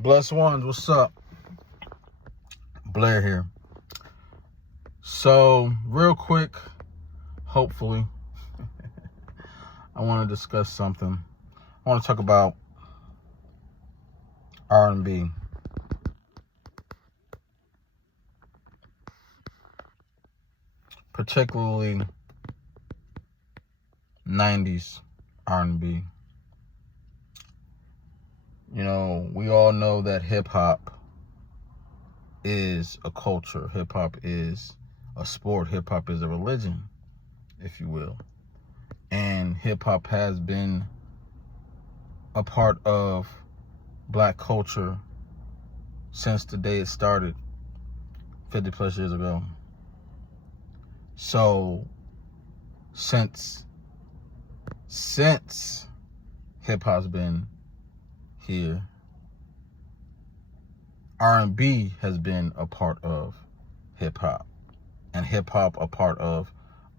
Blessed ones, what's up? Blair here. So, real quick, hopefully, I want to discuss something. I want to talk about R&B. Particularly 90s R&B. You know, we all know that hip-hop is a culture. Hip-hop is a sport. Hip-hop is a religion, if you will. And hip-hop has been a part of black culture since the day it started 50 plus years ago. So since hip-hop's been here, R&B has been a part of hip-hop, and hip-hop a part of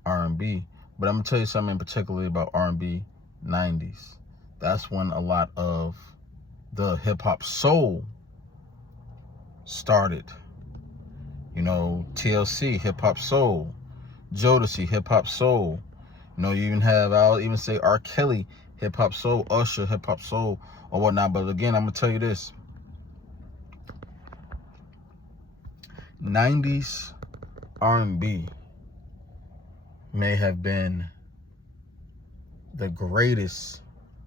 R&B. But I'm gonna tell you something particularly about R&B 90s. That's when a lot of the hip-hop soul started. You know, TLC, hip-hop soul. Jodeci, hip-hop soul. You know, you even have, I'll even say R. Kelly, hip-hop soul. Usher, hip-hop soul, or whatnot. But again, I'm gonna tell you this. 90s R&B may have been the greatest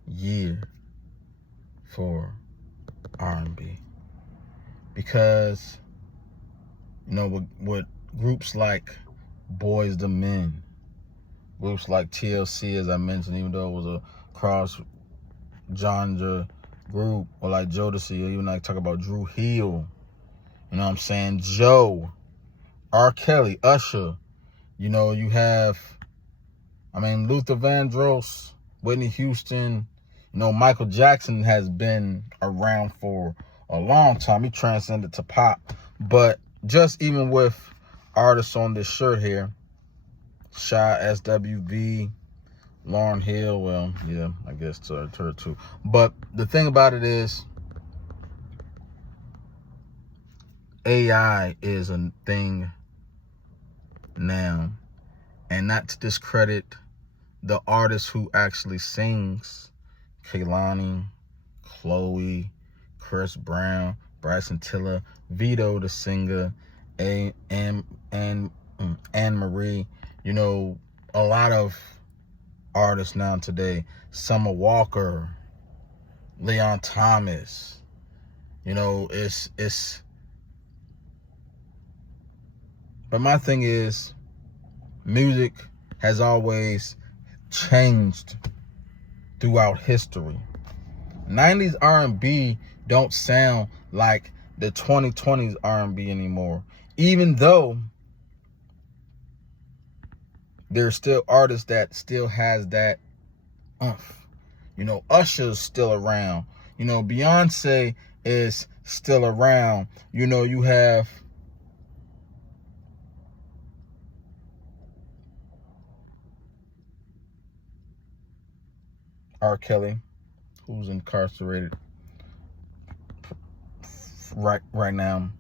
year for R&B, because, you know, with groups like Boyz II Men, groups like TLC, as I mentioned, even though it was a cross-genre group, or like Jodeci, or even like talk about Dru Hill, you know what I'm saying, Joe, R. Kelly, Usher, you know, you have, Luther Vandross, Whitney Houston, you know, Michael Jackson has been around for a long time. He transcended to pop. But just even with artists on this shirt here, Shy, SWV, Lauryn Hill, well, yeah, I guess to her too. But the thing about it is, AI is a thing now. And not to discredit the artist who actually sings, Kehlani, Chloe, Chris Brown, Bryson Tiller, Vito the singer, Anne Marie, you know, a lot of artists now today, Summer Walker, Leon Thomas, you know, it's but my thing is, music has always changed throughout history. 90s R&B don't sound like the 2020s R&B anymore, even though there's still artists that still has that umph. You know, Usher's still around. You know, Beyonce is still around. You know, you have R. Kelly, who's incarcerated right now.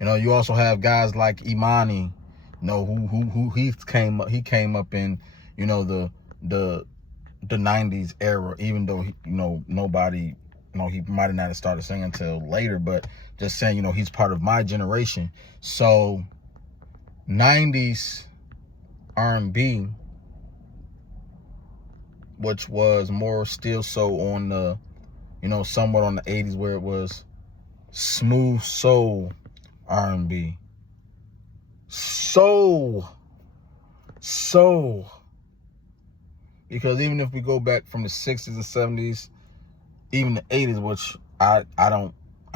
You know, you also have guys like Imani, you know, who he came up in, you know, the 90s era, even though he, you know, nobody, you know, he might have not started singing until later, but just saying, you know, he's part of my generation. So 90s R&B, which was more still so on the, you know, somewhat on the 80s, where it was smooth soul R&B. Soul. Because even if we go back from the 60s and 70s, even the 80s, which I'm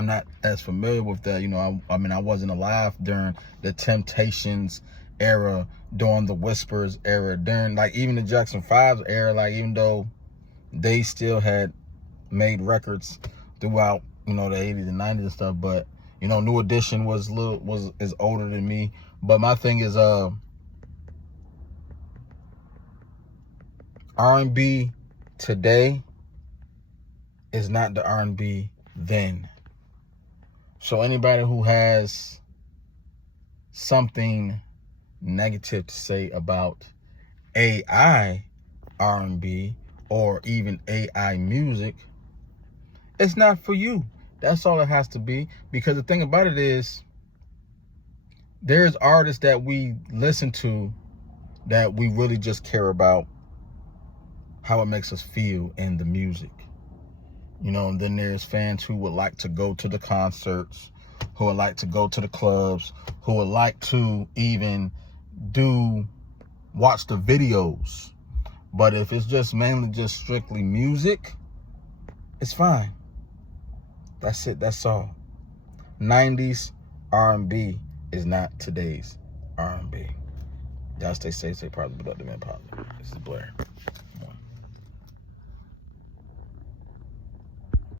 not as familiar with that. You know, I wasn't alive during the Temptations era, during the Whispers era, during like even the Jackson 5 era, like even though they still had made records throughout, you know, the 80s and 90s and stuff, but you know, New Edition is older than me. But my thing is R&B today is not the R&B then. So anybody who has something negative to say about AI R&B or even AI music, it's not for you. That's all it has to be. Because the thing about it is, there's artists that we listen to that we really just care about how it makes us feel in the music. You know, and then there's fans who would like to go to the concerts, who would like to go to the clubs, who would like to even watch the videos. But if it's just mainly just strictly music, it's fine. That's it. That's all. 90s R&B is not today's R&B. Y'all stay safe, stay positive, productive, and positive. This is Blair.